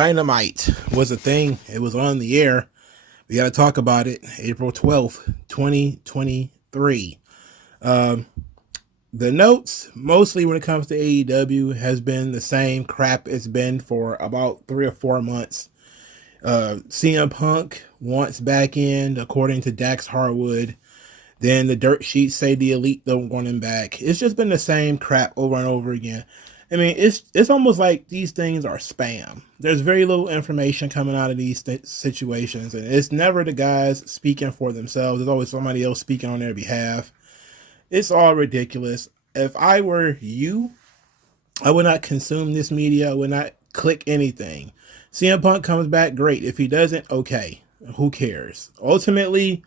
Dynamite was a thing. It was on the air. We got to talk about it. April 12th, 2023. The notes, mostly when it comes to AEW, has been the same crap it's been for about 3 or 4 months. CM Punk wants back in, according to Dax Harwood. Then the dirt sheets say the Elite don't want him back. It's just been the same crap over and over again. I mean, it's almost like these things are spam. There's very little information coming out of these situations, and it's never the guys speaking for themselves. There's always somebody else speaking on their behalf. It's all ridiculous. If I were you, I would not consume this media. I would not click anything. CM Punk comes back, great. If he doesn't, okay. Who cares? Ultimately,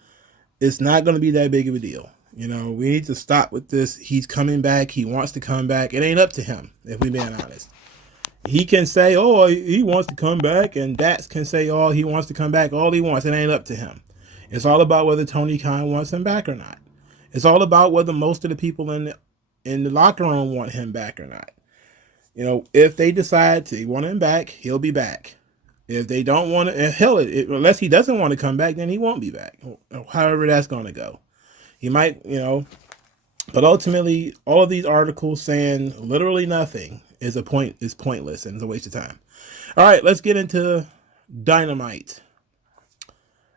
it's not going to be that big of a deal. You know, we need to stop with this. He's coming back. He wants to come back. It ain't up to him, if we're being honest. He can say, oh, he wants to come back, and Dax can say, oh, he wants to come back. All he wants. It ain't up to him. It's all about whether Tony Khan wants him back or not. It's all about whether most of the people in the locker room want him back or not. You know, if they decide to want him back, he'll be back. If they don't want to, hell, unless he doesn't want to come back, then he won't be back. However that's going to go. He might, you know, but ultimately, all of these articles saying literally nothing is pointless and it's a waste of time. All right, let's get into Dynamite.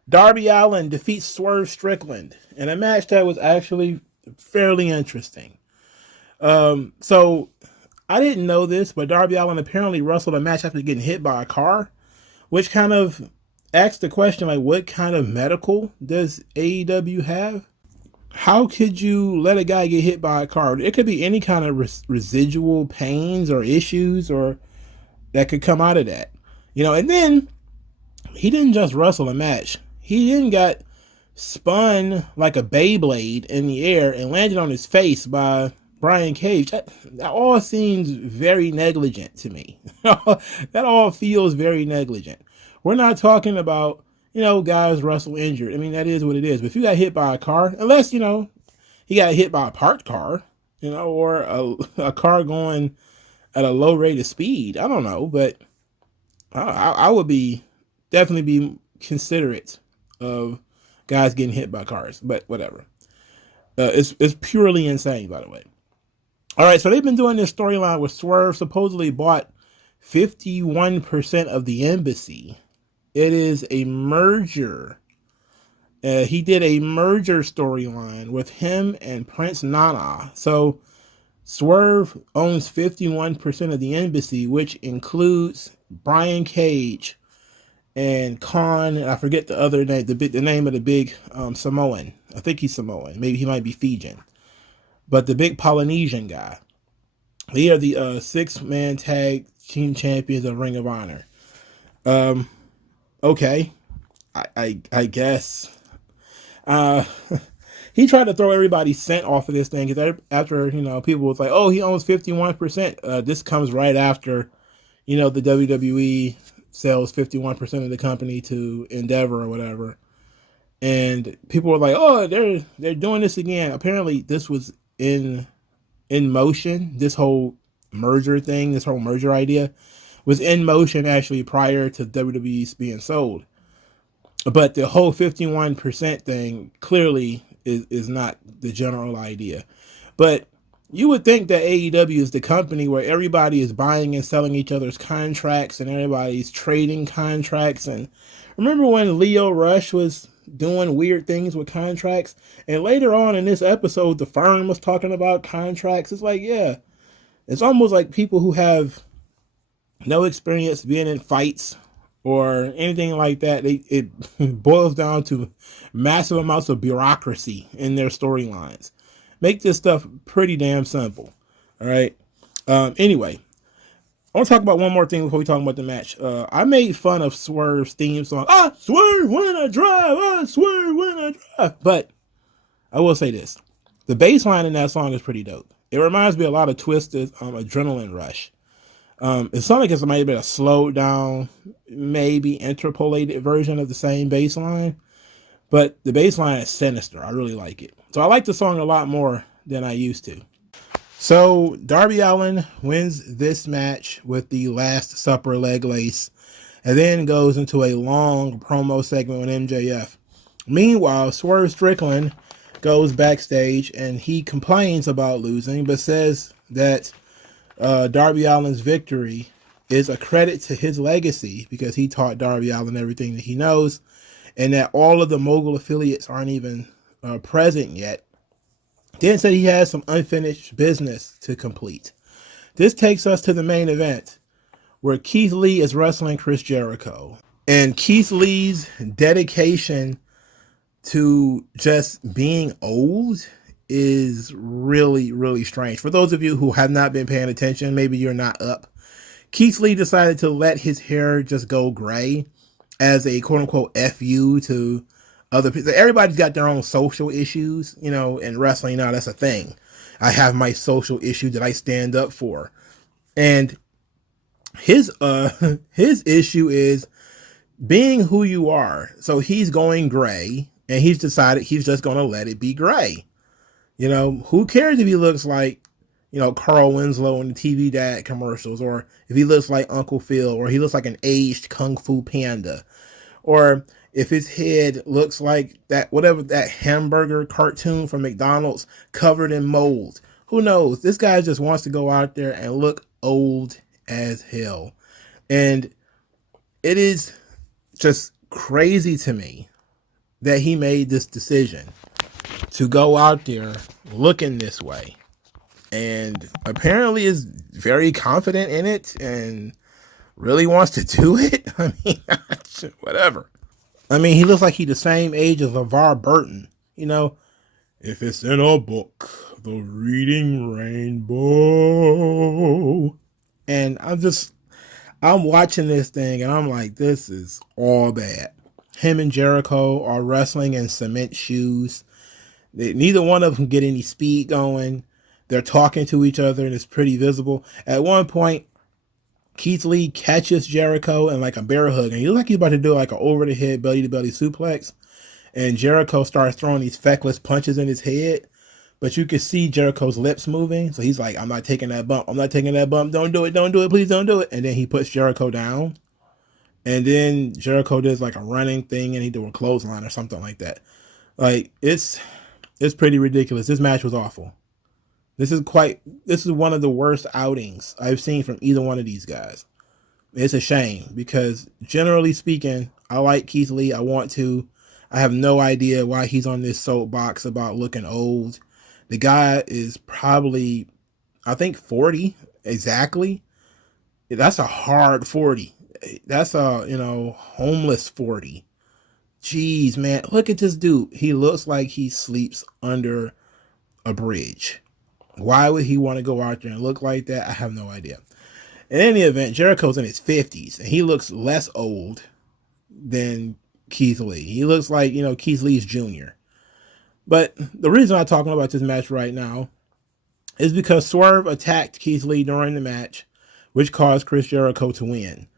Darby Allin defeats Swerve Strickland in a match that was actually fairly interesting. So I didn't know this, but Darby Allin apparently wrestled a match after getting hit by a car, which kind of asks the question, like, what kind of medical does AEW have? How could you let a guy get hit by a car? It could be any kind of residual pains or issues or that could come out of that. You know, and then he didn't just wrestle a match. He then got spun like a Beyblade in the air and landed on his face by Brian Cage. That all seems very negligent to me. That all feels very negligent. We're not talking about, you know, guys wrestle injured. I mean, that is what it is. But if you got hit by a car, unless, you know, he got hit by a parked car, you know, or a car going at a low rate of speed, I don't know. But I would definitely be considerate of guys getting hit by cars. But whatever. It's purely insane, by the way. All right, so they've been doing this storyline where Swerve supposedly bought 51% of the embassy. It is a merger. He did a merger storyline with him and Prince Nana. So Swerve owns 51% of the embassy, which includes Brian Cage and Khan. And I forget the other name, the name of the big Samoan. I think he's Samoan. Maybe he might be Fijian. But the big Polynesian guy. They are the 6-man tag team champions of Ring of Honor. Okay, I guess. He tried to throw everybody's scent off of this thing because after, you know, people was like, oh, he owns 51%. This comes right after, you know, the WWE sells 51% of the company to Endeavor or whatever. And people were like, oh, they're doing this again. Apparently this was in motion. This whole merger thing, this whole merger idea was in motion actually prior to WWE's being sold. But the whole 51% thing clearly is not the general idea. But you would think that AEW is the company where everybody is buying and selling each other's contracts and everybody's trading contracts. And remember when Leo Rush was doing weird things with contracts? And later on in this episode, the firm was talking about contracts. It's like, yeah, it's almost like people who have no experience being in fights or anything like that. It boils down to massive amounts of bureaucracy in their storylines. Make this stuff pretty damn simple. All right. Anyway, I want to talk about one more thing before we talk about the match. I made fun of Swerve's theme song. Swerve when I drive. Swerve when I drive. But I will say this. The bass line in that song is pretty dope. It reminds me a lot of Twisted Adrenaline Rush. It sounds like it's maybe a slowed down, maybe interpolated version of the same bass line. But the bass line is sinister. I really like it. So I like the song a lot more than I used to. So Darby Allin wins this match with the Last Supper leg lace. and then goes into a long promo segment with MJF. Meanwhile, Swerve Strickland goes backstage and he complains about losing, but says that Darby Allin's victory is a credit to his legacy because he taught Darby Allin everything that he knows, and that all of the mogul affiliates aren't even present yet. Then said he has some unfinished business to complete. This takes us to the main event, where Keith Lee is wrestling Chris Jericho. And Keith Lee's dedication to just being old is really, really strange. For those of you who have not been paying attention, maybe you're not up. Keith Lee decided to let his hair just go gray as a quote-unquote FU to other people. Everybody's got their own social issues, you know, in wrestling now. That's a thing. I have my social issue that I stand up for. And his issue is being who you are. So he's going gray, and he's decided he's just going to let it be gray. You know, who cares if he looks like, you know, Carl Winslow in the TV Dad commercials, or if he looks like Uncle Phil, or he looks like an aged Kung Fu Panda, or if his head looks like that, whatever, that hamburger cartoon from McDonald's covered in mold. Who knows? This guy just wants to go out there and look old as hell. And it is just crazy to me that he made this decision to go out there looking this way. And apparently is very confident in it and really wants to do it. I mean, whatever. I mean, he looks like he's the same age as LeVar Burton. You know, if it's in a book, the reading rainbow. And I'm watching this thing and I'm like, this is all bad. Him and Jericho are wrestling in cement shoes. Neither one of them can get any speed going. They're talking to each other and it's pretty visible. At one point, Keith Lee catches Jericho in like a bear hug, and he looks like he's about to do like an over the head belly to belly suplex. And Jericho starts throwing these feckless punches in his head, but you can see Jericho's lips moving. So he's like, I'm not taking that bump. I'm not taking that bump. Don't do it. Don't do it. Please don't do it. And then he puts Jericho down. And then Jericho does like a running thing and he do a clothesline or something like that. Like it's pretty ridiculous. This match was awful. This is one of the worst outings I've seen from either one of these guys. It's a shame because generally speaking, I like Keith Lee. I have no idea why he's on this soapbox about looking old. The guy is probably, I think 40 exactly. That's a hard 40. That's a, homeless 40. Jeez, man, look at this dude. He looks like he sleeps under a bridge. Why would he want to go out there and look like that? I have no idea. In any event, Jericho's in his 50s, and he looks less old than Keith Lee. He looks like, Keith Lee's junior. But the reason I'm talking about this match right now is because Swerve attacked Keith Lee during the match, which caused Chris Jericho to win.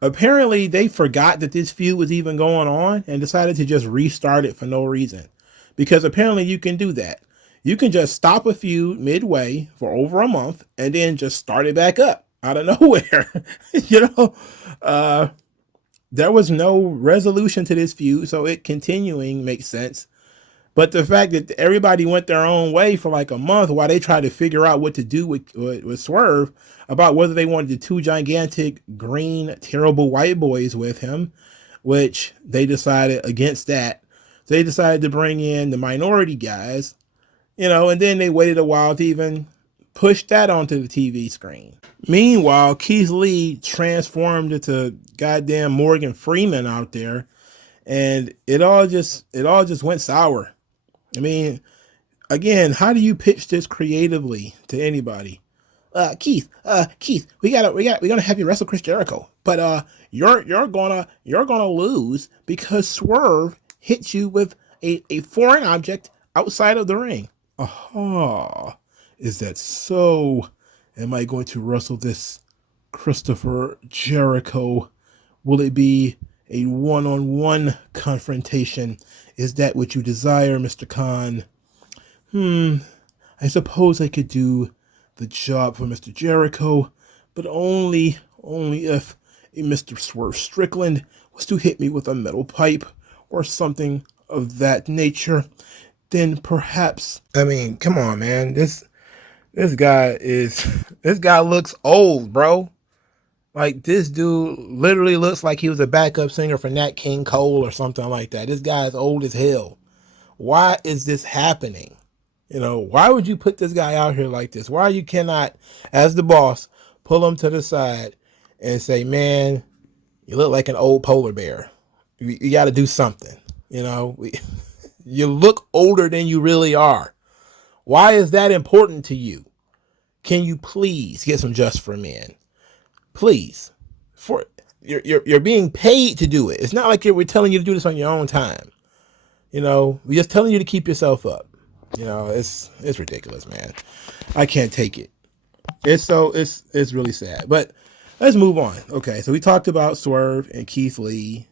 Apparently, they forgot that this feud was even going on and decided to just restart it for no reason. Because apparently you can do that. You can just stop a feud midway for over a month and then just start it back up out of nowhere. There was no resolution to this feud, so it continuing makes sense. But the fact that everybody went their own way for like a month while they tried to figure out what to do with Swerve about whether they wanted the two gigantic green terrible white boys with him, which they decided against that. So they decided to bring in the minority guys. And then they waited a while to even push that onto the TV screen. Meanwhile, Keith Lee transformed into goddamn Morgan Freeman out there, and it all just went sour. I mean, again, how do you pitch this creatively to anybody? Keith, we're gonna have you wrestle Chris Jericho, but you're gonna lose because Swerve hit you with a foreign object outside of the ring. Aha, is that so? Am I going to wrestle this Christopher Jericho? Will it be a one-on-one confrontation? Is that what you desire, Mr. Khan? I suppose I could do the job for Mr. Jericho, but only if Mr. Swerve Strickland was to hit me with a metal pipe or something of that nature, then perhaps, I mean, come on, man. This guy looks old, bro. Like, this dude literally looks like he was a backup singer for Nat King Cole or something like that. This guy is old as hell. Why is this happening? Why would you put this guy out here like this? Why you cannot, as the boss, pull him to the side and say, man, you look like an old polar bear. You got to do something. You look older than you really are. Why is that important to you? Can you please get some Just for Men? Please. You're being paid to do it. It's not like we're telling you to do this on your own time. We're just telling you to keep yourself up. It's ridiculous, man. I can't take it. It's really sad. But let's move on. Okay, so we talked about Swerve and Keith Lee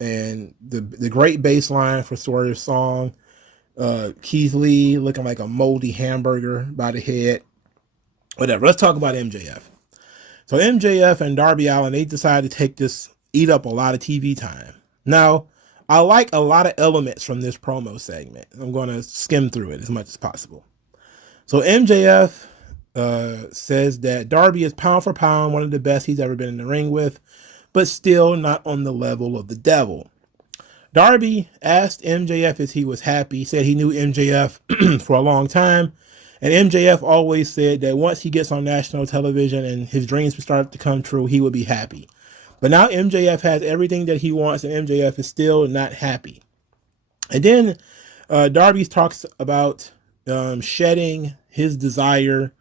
and the great bass line for Swerve's song. Keith Lee looking like a moldy hamburger by the head. Whatever. Let's talk about MJF. So MJF and Darby Allin, they decided to eat up a lot of TV time. Now, I like a lot of elements from this promo segment. I'm going to skim through it as much as possible. So MJF says that Darby is pound for pound one of the best he's ever been in the ring with, but still not on the level of the devil. Darby asked MJF if he was happy. He said he knew MJF for a long time, and MJF always said that once he gets on national television and his dreams start to come true, he would be happy. But now MJF has everything that he wants, and MJF is still not happy. And then Darby talks about shedding his desire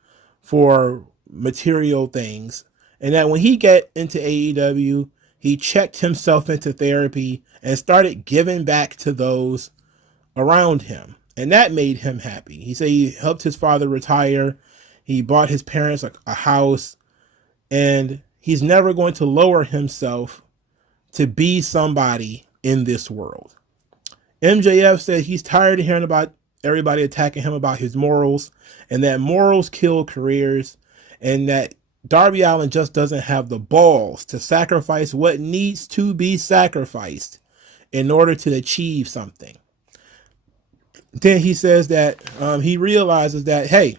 for material things, and that when he got into AEW, he checked himself into therapy and started giving back to those around him. And that made him happy. He said he helped his father retire. He bought his parents a house, and he's never going to lower himself to be somebody in this world. MJF said he's tired of hearing about everybody attacking him about his morals, and that morals kill careers, and that Darby Allin just doesn't have the balls to sacrifice what needs to be sacrificed in order to achieve something. Then he says that he realizes that, hey,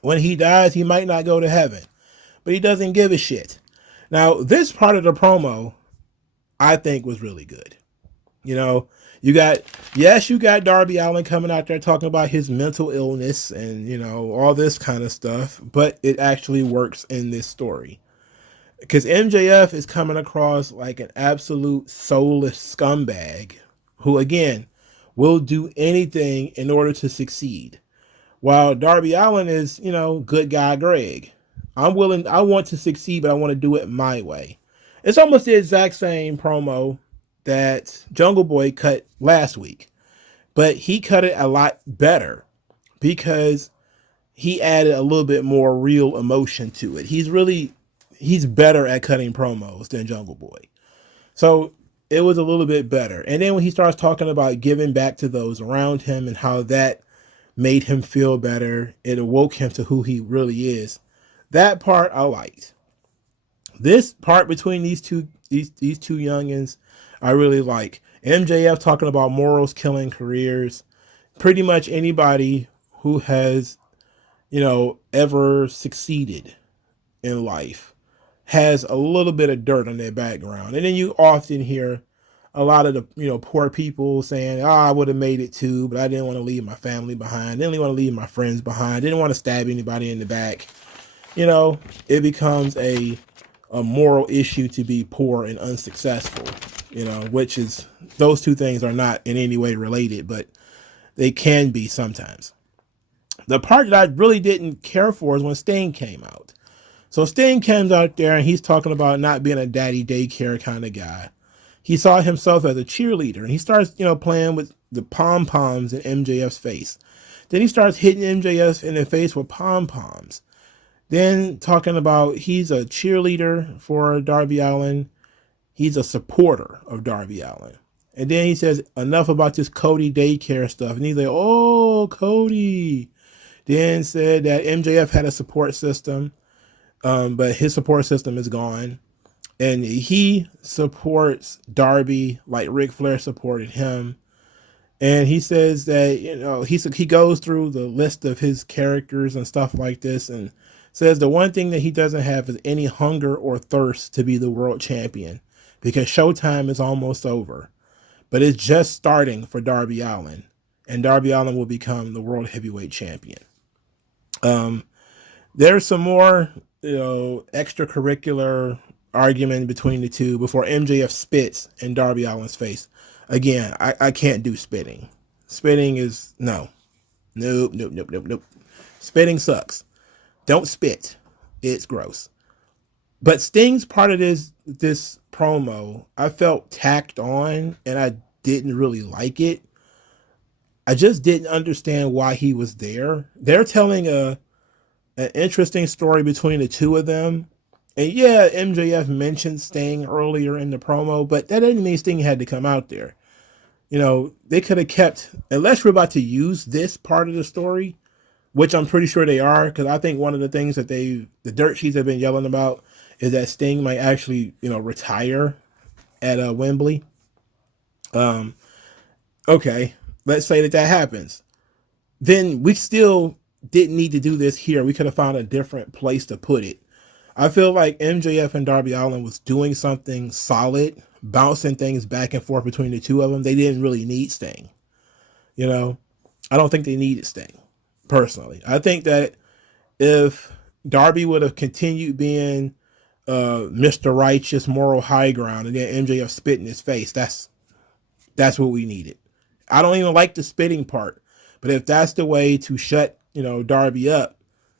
when he dies, he might not go to heaven, but he doesn't give a shit. Now, this part of the promo, I think, was really good. You got Darby Allin coming out there talking about his mental illness and, all this kind of stuff, but it actually works in this story. Because MJF is coming across like an absolute soulless scumbag who, again, will do anything in order to succeed. While Darby Allin is, good guy Greg. I want to succeed, but I want to do it my way. It's almost the exact same promo that Jungle Boy cut last week, but he cut it a lot better because he added a little bit more real emotion to it. He's better at cutting promos than Jungle Boy. So it was a little bit better. And then when he starts talking about giving back to those around him and how that made him feel better, it awoke him to who he really is. That part I liked. This part between these two youngins, I really like. MJF talking about morals killing careers. Pretty much anybody who has, ever succeeded in life has a little bit of dirt on their background. And then you often hear a lot of the, poor people saying, I would have made it too, but I didn't want to leave my family behind. Didn't want to leave my friends behind. Didn't want to stab anybody in the back. It becomes a moral issue to be poor and unsuccessful, which is, those two things are not in any way related, but they can be sometimes. The part that I really didn't care for is when Sting came out. So Sting comes out there and he's talking about not being a daddy daycare kind of guy. He saw himself as a cheerleader, and he starts, playing with the pom-poms in MJF's face. Then he starts hitting MJF in the face with pom-poms. Then talking about he's a cheerleader for Darby Allin. He's a supporter of Darby Allin. And then he says enough about this Cody daycare stuff. And he's like, oh, Cody. Then said that MJF had a support system, but his support system is gone. And he supports Darby like Ric Flair supported him. And he says that, he goes through the list of his characters and stuff like this and says the one thing that he doesn't have is any hunger or thirst to be the world champion because Showtime is almost over. But it's just starting for Darby Allin. And Darby Allin will become the world heavyweight champion. There's some more, extracurricular argument between the two before MJF spits in Darby Allin's face. Again, I can't do spitting. Spitting is no. Nope. Spitting sucks. Don't spit. It's gross. But Sting's part of this promo, I felt tacked on and I didn't really like it. I just didn't understand why he was there. They're telling an interesting story between the two of them. And yeah, MJF mentioned Sting earlier in the promo, but that didn't mean Sting had to come out there. They could have kept, unless we're about to use this part of the story, which I'm pretty sure they are, because I think one of the things that the dirt sheets have been yelling about is that Sting might actually, retire at Wembley. Okay, let's say that happens. Then we still didn't need to do this here. We could have found a different place to put it. I feel like MJF and Darby Allin was doing something solid, bouncing things back and forth between the two of them. They didn't really need Sting. I don't think they needed Sting, personally. I think that if Darby would have continued being Mr. Righteous moral high ground and then MJF spit in his face, that's what we needed. I don't even like the spitting part, but if that's the way to shut, Darby up,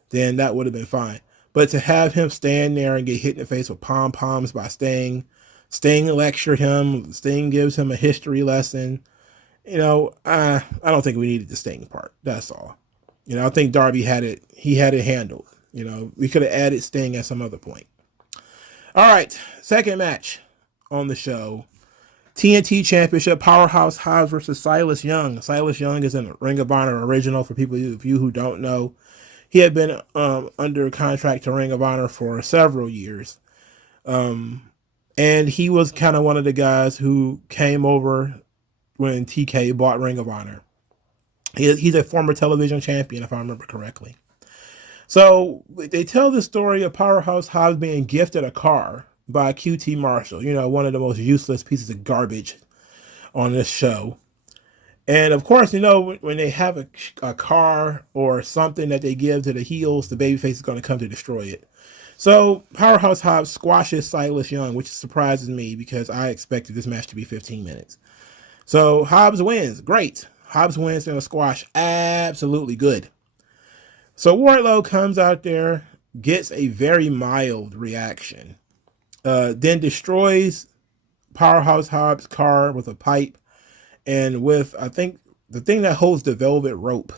then that would have been fine. But to have him stand there and get hit in the face with pom-poms by Sting lectured him, Sting gives him a history lesson. I don't think we needed the Sting part. That's all. I think Darby had it handled. We could have added Sting at some other point. All right, second match on the show. TNT Championship, Powerhouse Hobbs versus Silas Young. Silas Young is a Ring of Honor original for people of you who don't know. He had been under contract to Ring of Honor for several years. And he was kind of one of the guys who came over when TK bought Ring of Honor. He's a former television champion, if I remember correctly. So they tell the story of Powerhouse Hobbs being gifted a car by QT Marshall, one of the most useless pieces of garbage on this show. And of course, when they have a car or something that they give to the heels, the babyface is going to come to destroy it. So Powerhouse Hobbs squashes Silas Young, which surprises me because I expected this match to be 15 minutes. So Hobbs wins. Great. Hobbs wins in a squash. Absolutely good. So Wardlow comes out there, gets a very mild reaction, then destroys Powerhouse Hobbs' car with a pipe and with, I think, the thing that holds the velvet rope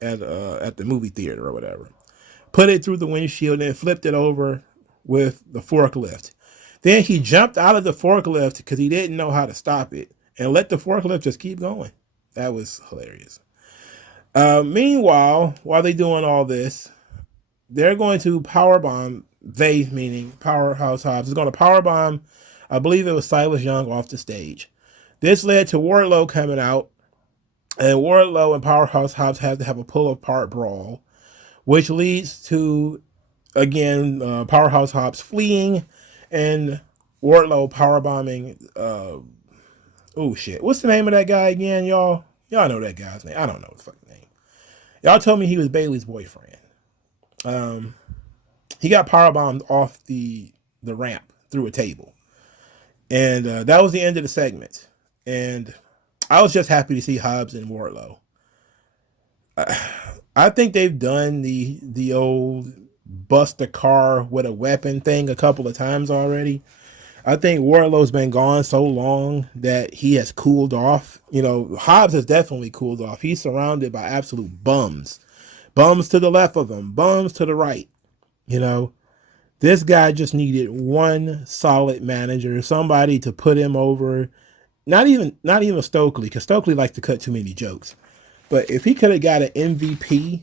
at the movie theater or whatever. Put it through the windshield and then flipped it over with the forklift. Then he jumped out of the forklift because he didn't know how to stop it and let the forklift just keep going. That was hilarious. Meanwhile, while they're doing all this, they're going to powerbomb, they meaning Powerhouse Hobbs, is going to powerbomb, I believe it was Silas Young, off the stage. This led to Wardlow coming out, and Wardlow and Powerhouse Hobbs have to have a pull-apart brawl, which leads to, again, Powerhouse Hobbs fleeing and Wardlow powerbombing. Oh shit! What's the name of that guy again, y'all? Y'all know that guy's name. I don't know his fucking name. Y'all told me he was Bailey's boyfriend. He got powerbombed off the ramp through a table, and that was the end of the segment. And I was just happy to see Hobbs and Wardlow. I think they've done the old bust a car with a weapon thing a couple of times already. I think Wardlow's been gone so long that he has cooled off. Hobbs has definitely cooled off. He's surrounded by absolute bums. Bums to the left of him, bums to the right. This guy just needed one solid manager, somebody to put him over. Not even Stokely, because Stokely likes to cut too many jokes. But if he could have got an MVP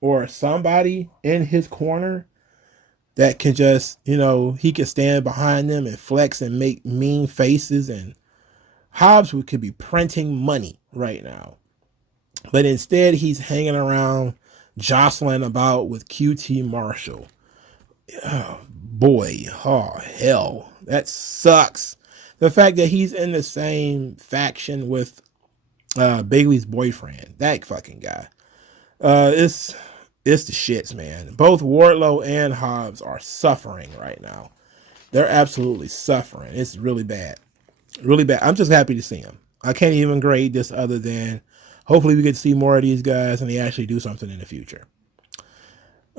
or somebody in his corner, that can just, he can stand behind them and flex and make mean faces, and Hobbs could be printing money right now. But instead, he's hanging around, jostling about with QT Marshall. Oh, boy. Oh, hell. That sucks. The fact that he's in the same faction with Bailey's boyfriend. That fucking guy. It's the shits, man. Both Wardlow and Hobbs are suffering right now. They're absolutely suffering. It's really bad. Really bad. I'm just happy to see them. I can't even grade this other than hopefully we get to see more of these guys and they actually do something in the future.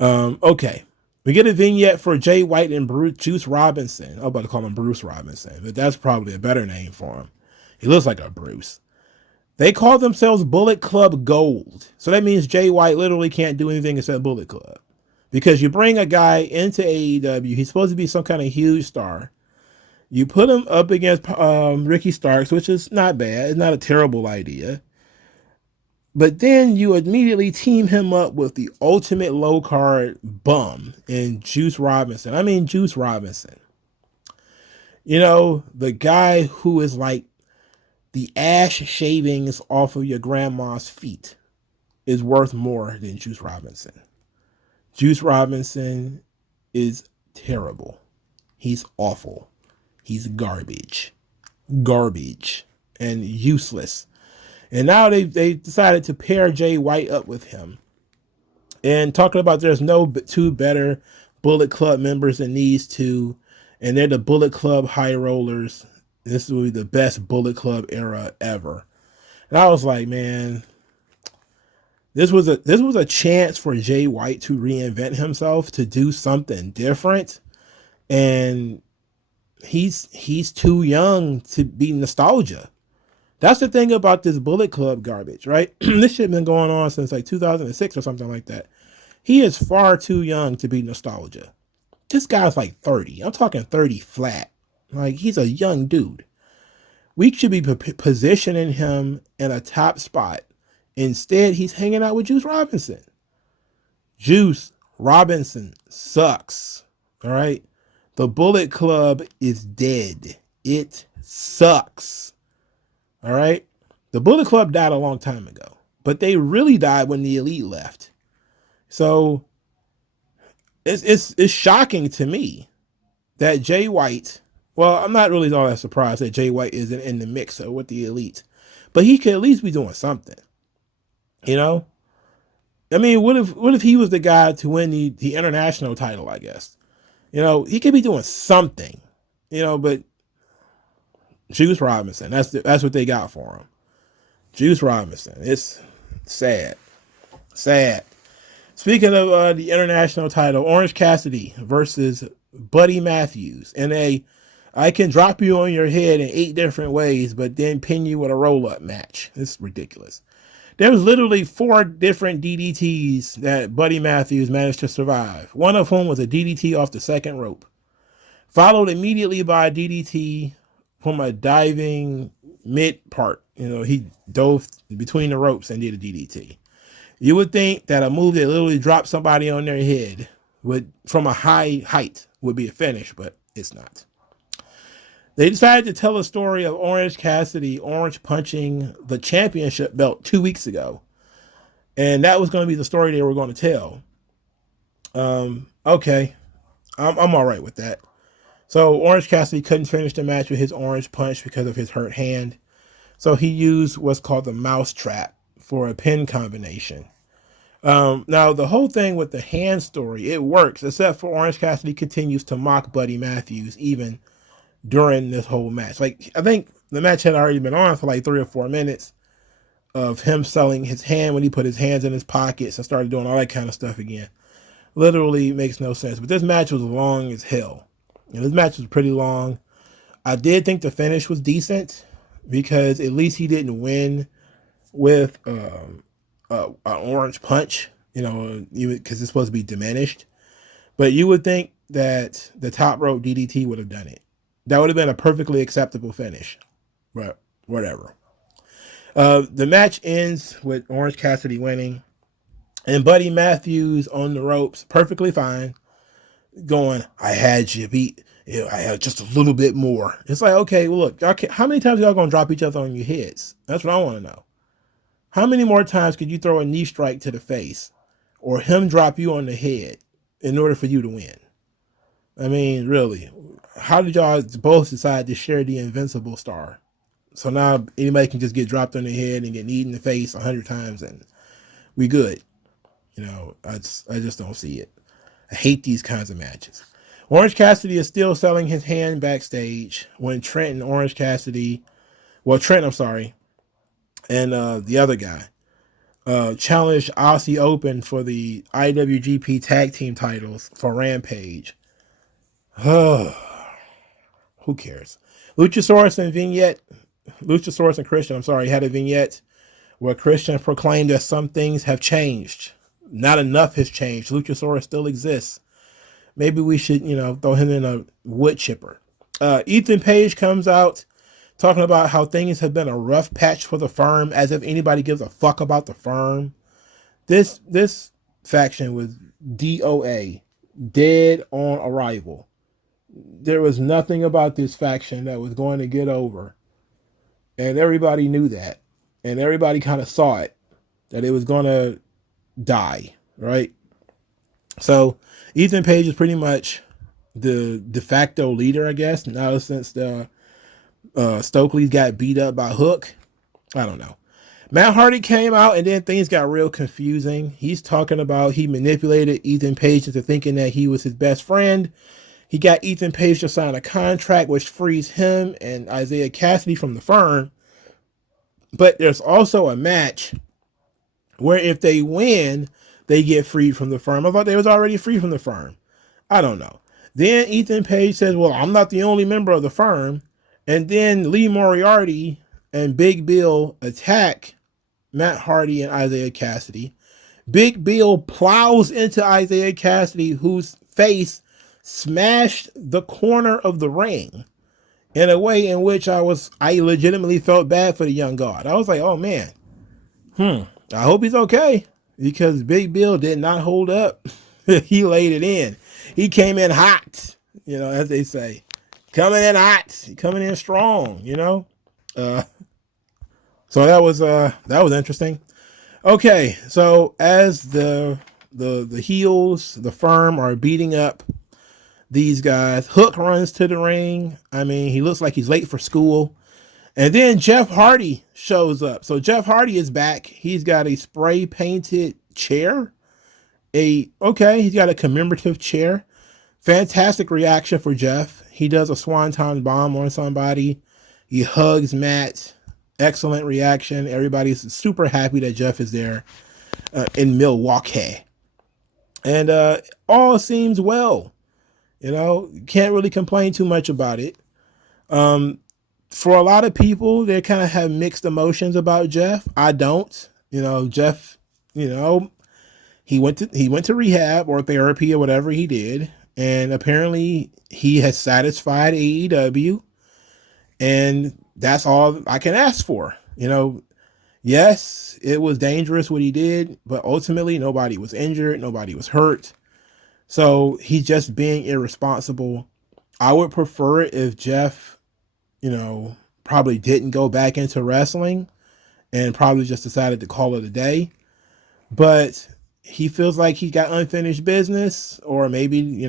Okay. We get a vignette for Jay White and Juice Robinson. I'm about to call him Bruce Robinson, but that's probably a better name for him. He looks like a Bruce. They call themselves Bullet Club Gold. So that means Jay White literally can't do anything except Bullet Club. Because you bring a guy into AEW, he's supposed to be some kind of huge star. You put him up against Ricky Starks, which is not bad. It's not a terrible idea. But then you immediately team him up with the ultimate low card bum in Juice Robinson. I mean, Juice Robinson. The guy who is like the ash shavings off of your grandma's feet is worth more than Juice Robinson. Juice Robinson is terrible. He's awful. He's garbage. Garbage. And useless. And now they decided to pair Jay White up with him. And talking about there's no two better Bullet Club members than these two. And they're the Bullet Club High Rollers. This will be the best Bullet Club era ever. And I was like, man, this was a chance for Jay White to reinvent himself, to do something different. And he's too young to be nostalgia. That's the thing about this Bullet Club garbage, right? This shit been going on since like 2006 or something like that. He is far too young to be nostalgia. This guy's like 30. I'm talking 30 flat. Like, he's a young dude. We should be positioning him in a top spot. Instead, he's hanging out with Juice Robinson. Juice Robinson sucks. All right? The Bullet Club is dead. It sucks. All right. The Bullet Club died a long time ago, but they really died when the Elite left. So it's shocking to me that Jay White, well, I'm not really all that surprised that Jay White isn't in the mix with the Elite, but he could at least be doing something. I mean, what if he was the guy to win the international title, I guess? He could be doing something, but Juice Robinson. That's what they got for him. Juice Robinson. It's sad. Sad. Speaking of the international title, Orange Cassidy versus Buddy Matthews in I can drop you on your head in 8 different ways, but then pin you with a roll-up match. It's ridiculous. There was literally 4 different DDTs that Buddy Matthews managed to survive. One of whom was a DDT off the second rope. Followed immediately by a DDT from a diving mid part. He dove between the ropes and did a DDT. You would think that a move that literally dropped somebody on their head from a high height would be a finish, but it's not. They decided to tell a story of Orange Cassidy orange punching the championship belt 2 weeks ago. And that was going to be the story they were going to tell. Okay. I'm all right with that. So Orange Cassidy couldn't finish the match with his orange punch because of his hurt hand. So he used what's called the mouse trap for a pin combination. Now, the whole thing with the hand story, it works, except for Orange Cassidy continues to mock Buddy Matthews even during this whole match. Like, I think the match had already been on for like 3 or 4 minutes of him selling his hand when he put his hands in his pockets and started doing all that kind of stuff again. Literally makes no sense. But this match was long as hell. And this match was pretty long. I did think the finish was decent because at least he didn't win with an orange punch, because it's supposed to be diminished. But you would think that the top rope DDT would have done it. That would have been a perfectly acceptable finish. But whatever. The match ends with Orange Cassidy winning and Buddy Matthews on the ropes, perfectly fine. going, I had you beat. I had just a little bit more. It's like, okay, well, look, how many times are y'all going to drop each other on your heads? That's what I want to know. How many more times could you throw a knee strike to the face or him drop you on the head in order for you to win? I mean, really, how did y'all both decide to share the invincible star? So now anybody can just get dropped on the head and get kneed in the face 100 times and we good. I just don't see it. I hate these kinds of matches. Orange Cassidy is still selling his hand backstage when Trent, I'm sorry, and the other guy challenged Aussie Open for the IWGP Tag Team titles for Rampage. Who cares? Luchasaurus and Christian, had a vignette where Christian proclaimed that some things have changed. Not enough has changed. Luchasaurus still exists. Maybe we should, throw him in a wood chipper. Ethan Page comes out talking about how things have been a rough patch for the firm, as if anybody gives a fuck about the firm. This faction was DOA, dead on arrival. There was nothing about this faction that was going to get over. And everybody knew that. And everybody kind of saw it, that it was going to die, right? So Ethan Page is pretty much the de facto leader, I guess, now since the Stokely's got beat up by Hook. I don't know. Matt Hardy came out and then things got real confusing. He's talking about he manipulated Ethan Page into thinking that he was his best friend. He got Ethan Page to sign a contract which frees him and Isaiah Cassidy from the firm. But there's also a match where if they win, they get freed from the firm. I thought they was already free from the firm. I don't know. Then Ethan Page says, well, I'm not the only member of the firm. And then Lee Moriarty and Big Bill attack Matt Hardy and Isaiah Cassidy. Big Bill plows into Isaiah Cassidy, whose face smashed the corner of the ring in a way in which I legitimately felt bad for the young god. I was like, oh man, I hope he's okay, because Big Bill did not hold up. He laid it in. He came in hot, as they say, coming in hot, coming in strong, So that was interesting. Okay, so as the heels, the firm, are beating up these guys, Hook runs to the ring. I mean, he looks like he's late for school. And then Jeff Hardy shows up. So Jeff Hardy is back. He's got a spray painted chair. He's got a commemorative chair. Fantastic reaction for Jeff. He does a swanton bomb on somebody. He hugs Matt. Excellent reaction. Everybody's super happy that Jeff is there in Milwaukee. And all seems well. Can't really complain too much about it. For a lot of people, they kind of have mixed emotions about Jeff. I don't. Jeff, he went to rehab or therapy or whatever he did, and apparently he has satisfied AEW, and that's all I can ask for. Yes, it was dangerous what he did, but ultimately nobody was injured, nobody was hurt. So he's just being irresponsible. I would prefer it if Jeff, probably didn't go back into wrestling and probably just decided to call it a day. But he feels like he got unfinished business, or maybe,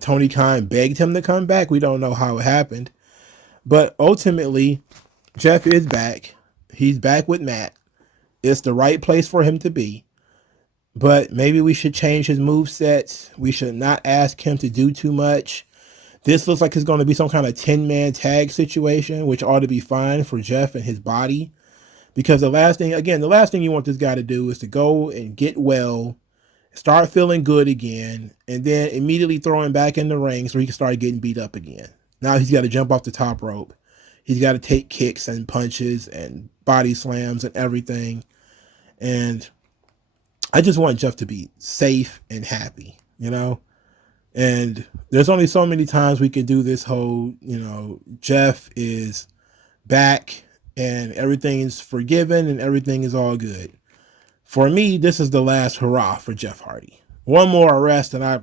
Tony Khan begged him to come back. We don't know how it happened. But ultimately, Jeff is back. He's back with Matt. It's the right place for him to be. But maybe we should change his moveset. We should not ask him to do too much. This looks like it's going to be some kind of 10-man tag situation, which ought to be fine for Jeff and his body. Because the last thing you want this guy to do is to go and get well, start feeling good again, and then immediately throw him back in the ring so he can start getting beat up again. Now he's got to jump off the top rope. He's got to take kicks and punches and body slams and everything. And I just want Jeff to be safe and happy, And there's only so many times we can do this whole, Jeff is back and everything is forgiven and everything is all good. For me, this is the last hurrah for Jeff Hardy. One more arrest and I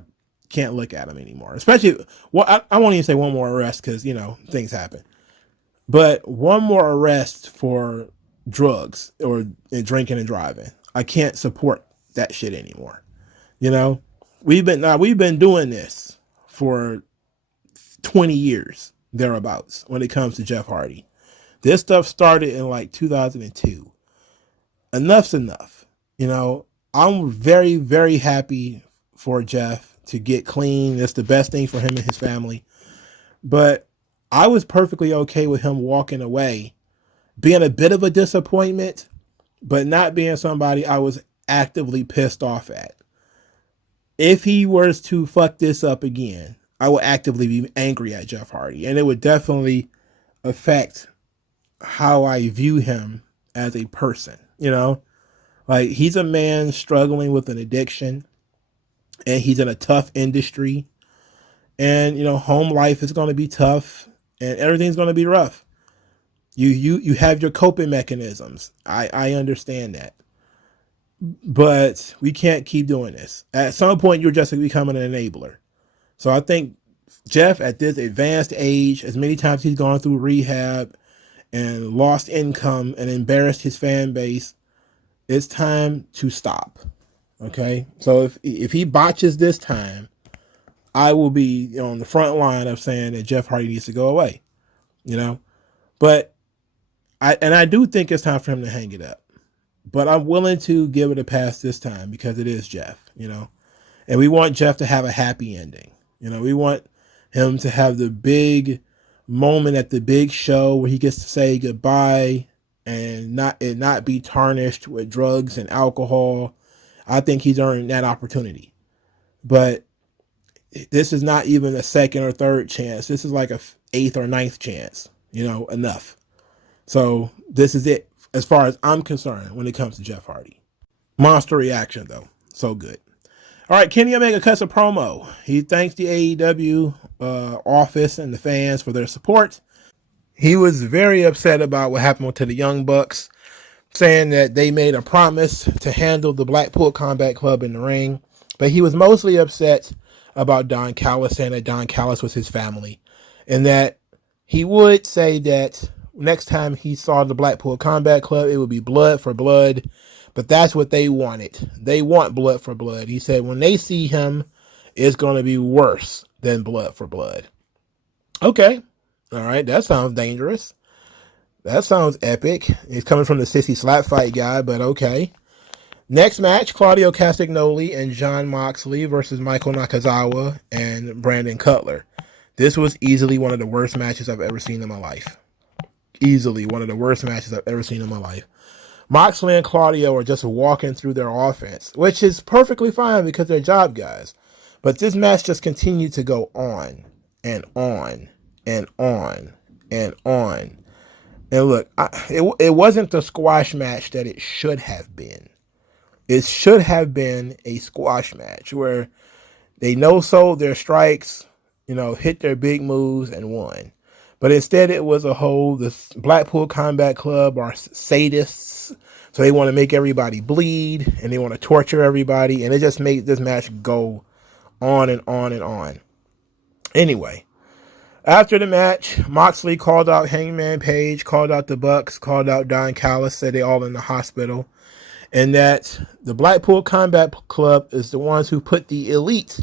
can't look at him anymore. Especially, well, I won't even say one more arrest because, you know, things happen. But one more arrest for drugs or drinking and driving. I can't support that shit anymore. You know, we've been doing this for 20 years thereabouts when it comes to Jeff Hardy. This stuff started in like 2002. Enough's enough. You know, I'm very, very happy for Jeff to get clean. It's the best thing for him and his family. But I was perfectly okay with him walking away, being a bit of a disappointment, but not being somebody I was actively pissed off at. If he was to fuck this up again, I would actively be angry at Jeff Hardy, and it would definitely affect how I view him as a person. You know, like, he's a man struggling with an addiction, and he's in a tough industry, and, you know, home life is going to be tough, and everything's going to be rough. You have your coping mechanisms. I understand that. But we can't keep doing this. At some point, you're just becoming an enabler. So I think Jeff, at this advanced age, as many times he's gone through rehab and lost income and embarrassed his fan base, it's time to stop. Okay? So if he botches this time, I will be on the front line of saying that Jeff Hardy needs to go away. You know? But I do think it's time for him to hang it up. But I'm willing to give it a pass this time because it is Jeff, you know. And we want Jeff to have a happy ending. You know, we want him to have the big moment at the big show where he gets to say goodbye and not be tarnished with drugs and alcohol. I think he's earned that opportunity. But this is not even a second or third chance. This is like a 8th or 9th chance. You know, enough. So this is it as far as I'm concerned when it comes to Jeff Hardy. Monster reaction, though. So good. All right, Kenny Omega cuts a promo. He thanks the AEW office and the fans for their support. He was very upset about what happened to the Young Bucks, saying that they made a promise to handle the Blackpool Combat Club in the ring. But he was mostly upset about Don Callis, saying that Don Callis was his family. And that he would say that next time he saw the Blackpool Combat Club, it would be blood for blood. But that's what they wanted. They want blood for blood. He said when they see him, it's going to be worse than blood for blood. Okay. All right. That sounds dangerous. That sounds epic. He's coming from the sissy slap fight guy, but okay. Next match, Claudio Castagnoli and Jon Moxley versus Michael Nakazawa and Brandon Cutler. This was easily one of the worst matches I've ever seen in my life. Easily one of the worst matches I've ever seen in my life. Moxley and Claudio are just walking through their offense, which is perfectly fine because they're job guys. But this match just continued to go on and on and on and on. And look, it wasn't the squash match that it should have been. It should have been a squash match where they no-sold their strikes, you know, hit their big moves and won. But instead it was the Blackpool Combat Club are sadists. So they want to make everybody bleed and they want to torture everybody. And it just made this match go on and on and on. Anyway, after the match, Moxley called out Hangman Page, called out the Bucks, called out Don Callis, said they're all in the hospital. And that the Blackpool Combat Club is the ones who put the elite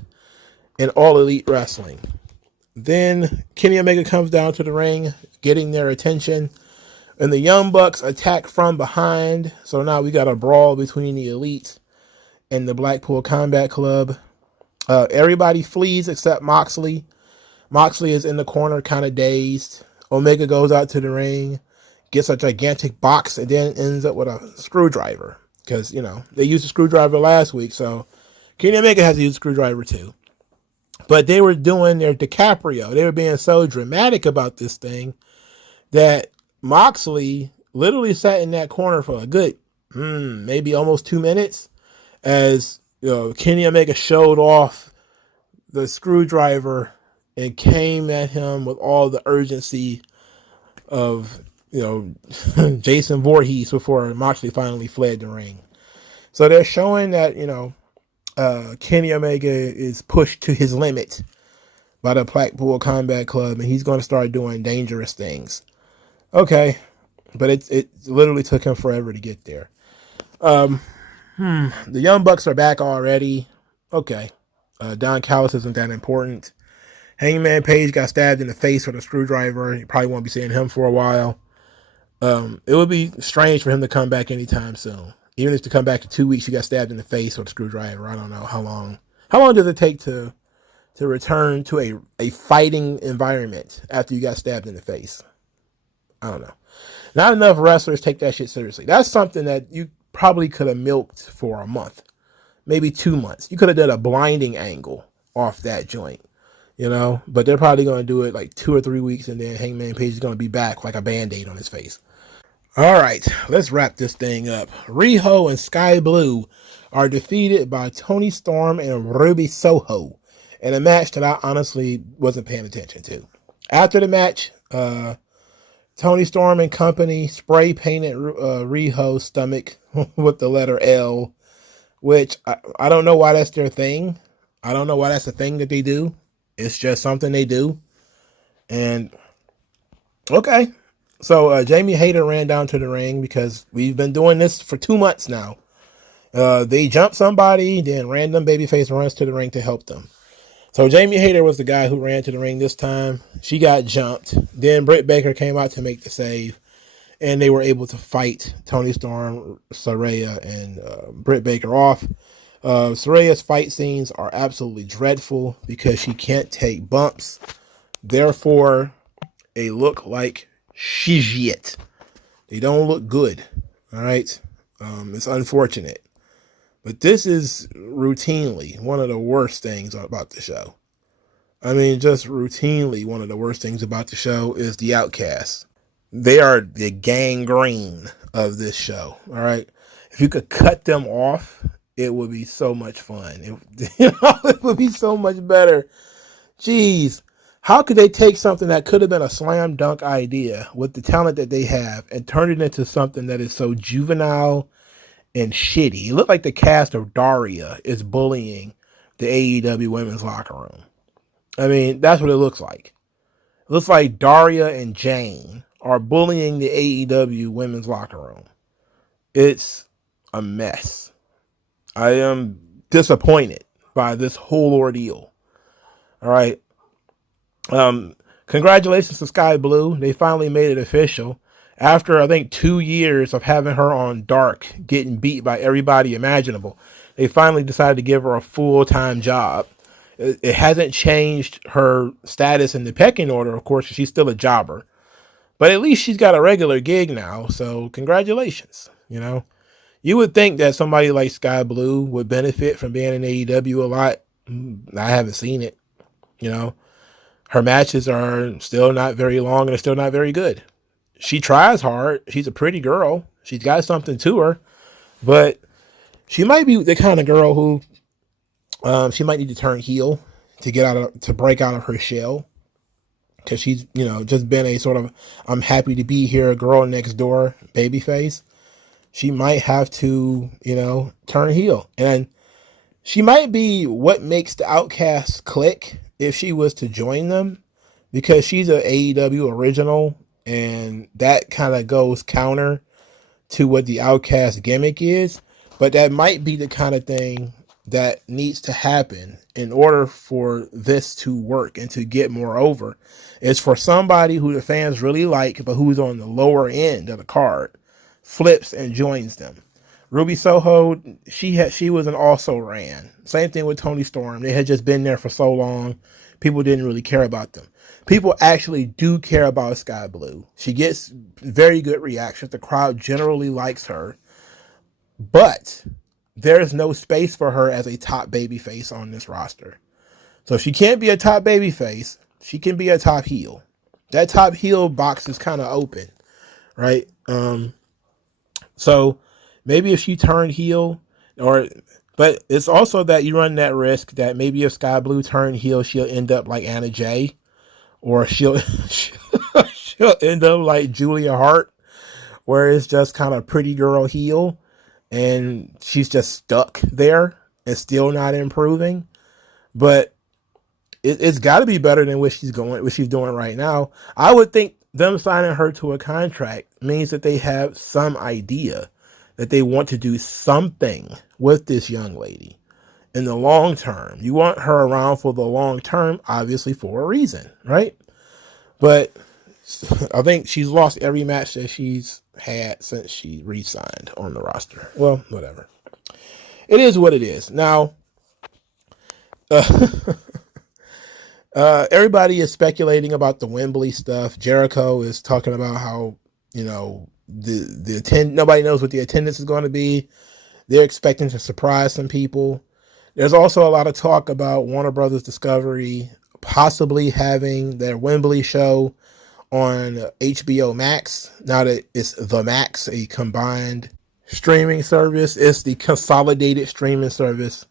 in All Elite Wrestling. Then Kenny Omega comes down to the ring, getting their attention. And the Young Bucks attack from behind. So now we got a brawl between the Elite and the Blackpool Combat Club. Everybody flees except Moxley. Moxley is in the corner, kind of dazed. Omega goes out to the ring, gets a gigantic box, and then ends up with a screwdriver. Because, you know, they used a screwdriver last week. So Kenny Omega has to use a screwdriver too. But they were doing their DiCaprio. They were being so dramatic about this thing that Moxley literally sat in that corner for a good, maybe almost 2 minutes as, you know, Kenny Omega showed off the screwdriver and came at him with all the urgency of, you know, Jason Voorhees before Moxley finally fled the ring. So they're showing that, you know, Kenny Omega is pushed to his limit by the Blackpool Combat Club, and he's going to start doing dangerous things. Okay, but it literally took him forever to get there. The Young Bucks are back already. Okay, Don Callis isn't that important. Hangman Page got stabbed in the face with a screwdriver. You probably won't be seeing him for a while. It would be strange for him to come back anytime soon. Even if to come back in 2 weeks, you got stabbed in the face with a screwdriver. I don't know how long. How long does it take to return to a fighting environment after you got stabbed in the face? I don't know. Not enough wrestlers take that shit seriously. That's something that you probably could have milked for a month, maybe 2 months. You could have done a blinding angle off that joint, but they're probably going to do it like 2 or 3 weeks, and then Hangman Page is going to be back like a Band-Aid on his face. All right, let's wrap this thing up. Riho and Sky Blue are defeated by Toni Storm and Ruby Soho in a match that I honestly wasn't paying attention to. After the match, Toni Storm and company spray painted Riho's stomach with the letter L, which I don't know why that's their thing. I don't know why that's a thing that they do. It's just something they do. And okay. So Jamie Hayter ran down to the ring because we've been doing this for 2 months now. They jumped somebody, then random babyface runs to the ring to help them. So Jamie Hayter was the guy who ran to the ring this time. She got jumped. Then Britt Baker came out to make the save, and they were able to fight Toni Storm, Saraya, and Britt Baker off. Saraya's fight scenes are absolutely dreadful because she can't take bumps. Therefore, they look like shit. They don't look good. All right. It's unfortunate. But this is routinely one of the worst things about the show. I mean, just routinely one of the worst things about the show is the Outcasts. They are the gangrene of this show. All right. If you could cut them off, it would be so much fun. It would be so much better. Jeez. How could they take something that could have been a slam dunk idea with the talent that they have and turn it into something that is so juvenile and shitty? It looked like the cast of Daria is bullying the AEW women's locker room. I mean, that's what it looks like. It looks like Daria and Jane are bullying the AEW women's locker room. It's a mess. I am disappointed by this whole ordeal. All right. Congratulations to Sky Blue. They finally made it official. After, I think, 2 years of having her on Dark, getting beat by everybody imaginable, they finally decided to give her a full-time job. It hasn't changed her status in the pecking order, of course. She's still a jobber. But at least she's got a regular gig now, so congratulations. You would think that somebody like Sky Blue would benefit from being in AEW a lot. I haven't seen it. Her matches are still not very long and they're still not very good. She tries hard. She's a pretty girl. She's got something to her. But she might be the kind of girl who she might need to turn heel to break out of her shell. Because she's, just been a sort of, I'm happy to be here, girl next door babyface. She might have to, turn heel. And she might be what makes the Outcasts click if she was to join them, because she's an AEW original, and that kind of goes counter to what the Outcast gimmick is. But that might be the kind of thing that needs to happen in order for this to work and to get more over, is for somebody who the fans really like, but who's on the lower end of the card, flips and joins them. Ruby Soho, she was an also ran. Same thing with Toni Storm. They had just been there for so long, people didn't really care about them. People actually do care about Sky Blue. She gets very good reactions. The crowd generally likes her. But there's no space for her as a top babyface on this roster. So if she can't be a top babyface, she can be a top heel. That top heel box is kind of open, right? So maybe if she turned heel, but it's also that you run that risk that maybe if Sky Blue turned heel, she'll end up like Anna Jay, or she'll end up like Julia Hart, where it's just kind of pretty girl heel, and she's just stuck there. and still not improving. But it's got to be better than what she's doing right now. I would think them signing her to a contract means that they have some idea that they want to do something with this young lady in the long term. You want her around for the long term, obviously for a reason, right? But I think she's lost every match that she's had since she re-signed on the roster. Well, whatever. It is what it is. Now, everybody is speculating about the Wembley stuff. Jericho is talking about how, nobody knows what the attendance is going to be. They're expecting to surprise some people. There's also a lot of talk about Warner Brothers Discovery possibly having their Wembley show on HBO Max. Now that it's the Max, a combined streaming service. It's the consolidated streaming service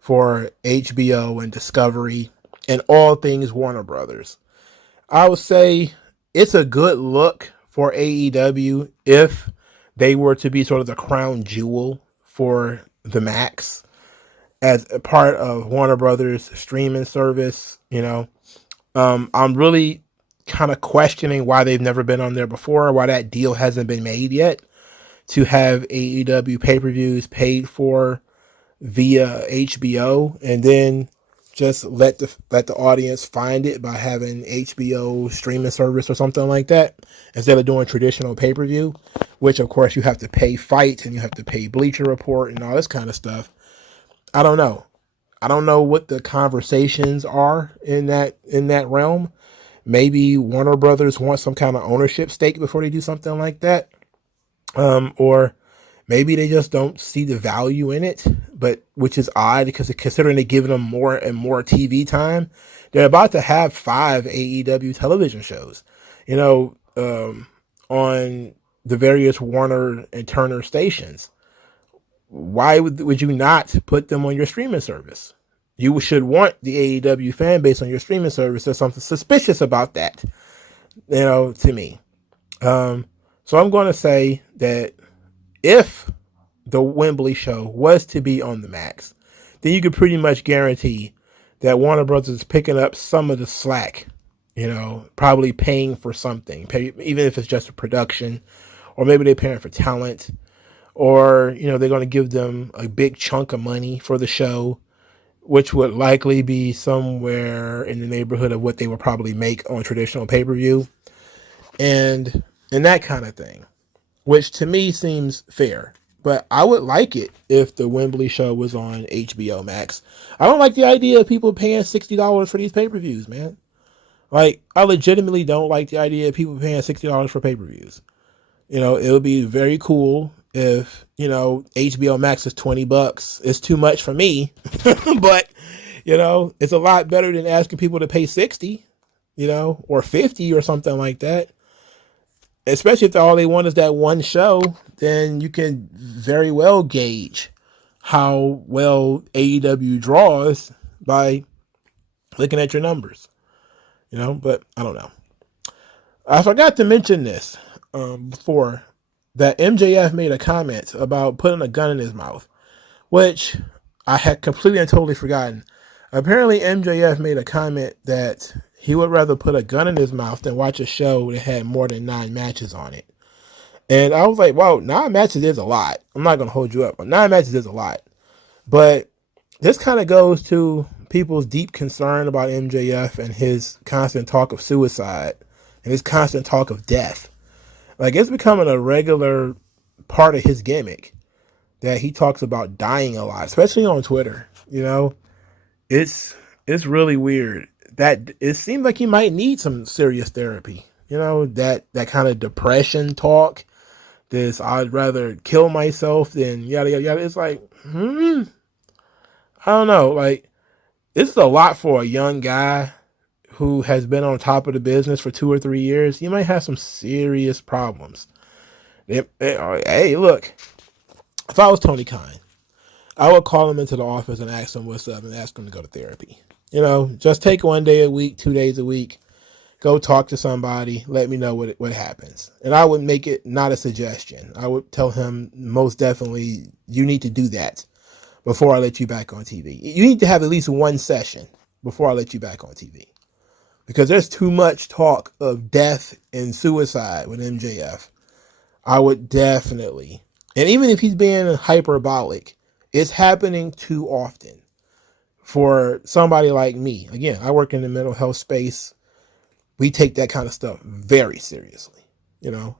for HBO and Discovery and all things Warner Brothers. I would say it's a good look for AEW if they were to be sort of the crown jewel for the Max as a part of Warner Brothers streaming service. I'm really kind of questioning why they've never been on there before, why that deal hasn't been made yet to have AEW pay-per-views paid for via HBO, and then just let the audience find it by having HBO streaming service or something like that, instead of doing traditional pay-per-view, which of course you have to pay Fight and you have to pay Bleacher Report and all this kind of stuff. I don't know. I don't know what the conversations are in that realm. Maybe Warner Brothers wants some kind of ownership stake before they do something like that. Or maybe they just don't see the value in it, but which is odd because considering they're giving them more and more TV time, they're about to have 5 AEW television shows, on the various Warner and Turner stations. Why would you not put them on your streaming service? You should want the AEW fan base on your streaming service. There's something suspicious about that, to me. So I'm going to say that if the Wembley show was to be on the Max, then you could pretty much guarantee that Warner Brothers is picking up some of the slack, probably paying for something, even if it's just a production, or maybe they're paying for talent, or, they're going to give them a big chunk of money for the show, which would likely be somewhere in the neighborhood of what they would probably make on traditional pay-per-view, and that kind of thing, which to me seems fair. But I would like it if the Wembley show was on HBO Max. I don't like the idea of people paying $60 for these pay-per-views, man. Like, I legitimately don't like the idea of people paying $60 for pay-per-views. It would be very cool if, HBO Max is $20. It's too much for me, but, it's a lot better than asking people to pay $60, or $50 or something like that. Especially if all they want is that one show, then you can very well gauge how well AEW draws by looking at your numbers, but I don't know. I forgot to mention this before, that MJF made a comment about putting a gun in his mouth, which I had completely and totally forgotten. Apparently MJF made a comment that he would rather put a gun in his mouth than watch a show that had more than 9 matches on it. And I was like, wow, 9 matches is a lot. I'm not going to hold you up, but 9 matches is a lot. But this kind of goes to people's deep concern about MJF and his constant talk of suicide and his constant talk of death. Like, it's becoming a regular part of his gimmick that he talks about dying a lot, especially on Twitter. It's really weird. That it seems like he might need some serious therapy. That kind of depression talk. This, I'd rather kill myself than yada, yada, yada. It's like, I don't know. Like, this is a lot for a young guy who has been on top of the business for 2 or 3 years. He might have some serious problems. Hey, look, if I was Tony Khan, I would call him into the office and ask him what's up and ask him to go to therapy. Just take 1 day a week, 2 days a week, go talk to somebody, let me know what happens. And I would make it not a suggestion. I would tell him most definitely, you need to do that. before I let you back on TV. You need to have at least one session before I let you back on TV. Because there's too much talk of death and suicide with MJF. I would definitely, and even if he's being hyperbolic, it's happening too often for somebody like me. Again, I work in the mental health space. We take that kind of stuff very seriously, you know?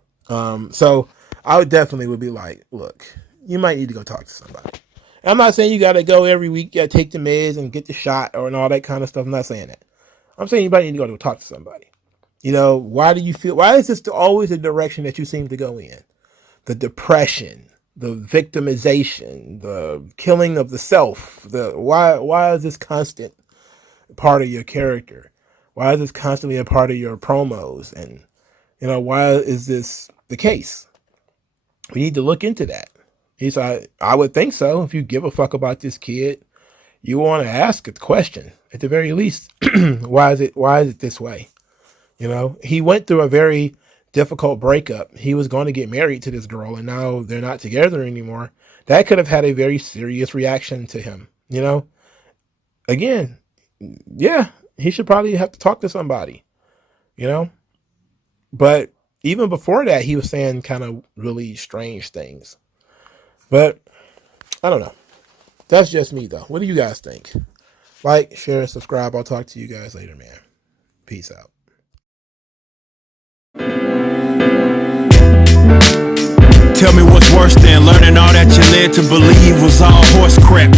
So I would be like, look, you might need to go talk to somebody. And I'm not saying you got to go every week, you got to take the meds and get the shot and all that kind of stuff. I'm not saying that. I'm saying you might need to go to talk to somebody. You know, why is this always the direction that you seem to go in? The depression, the victimization, the killing of the self. Why is this constant part of your character? Why is this constantly a part of your promos? And, you know, why is this the case? We need to look into that. I would think so. If you give a fuck about this kid, you want to ask a question at the very least. Why is it this way? You know, he went through a very difficult breakup. He was going to get married to this girl, and now they're not together anymore. That could have had a very serious reaction to him. You know, again, yeah, he should probably have to talk to somebody, you know, but even before that, he was saying kind of really strange things, but I don't know. That's just me though. What do you guys think? Like, share, subscribe. I'll talk to you guys later, man. Peace out. Tell me what's worse than learning all that you led to believe was all horse crap.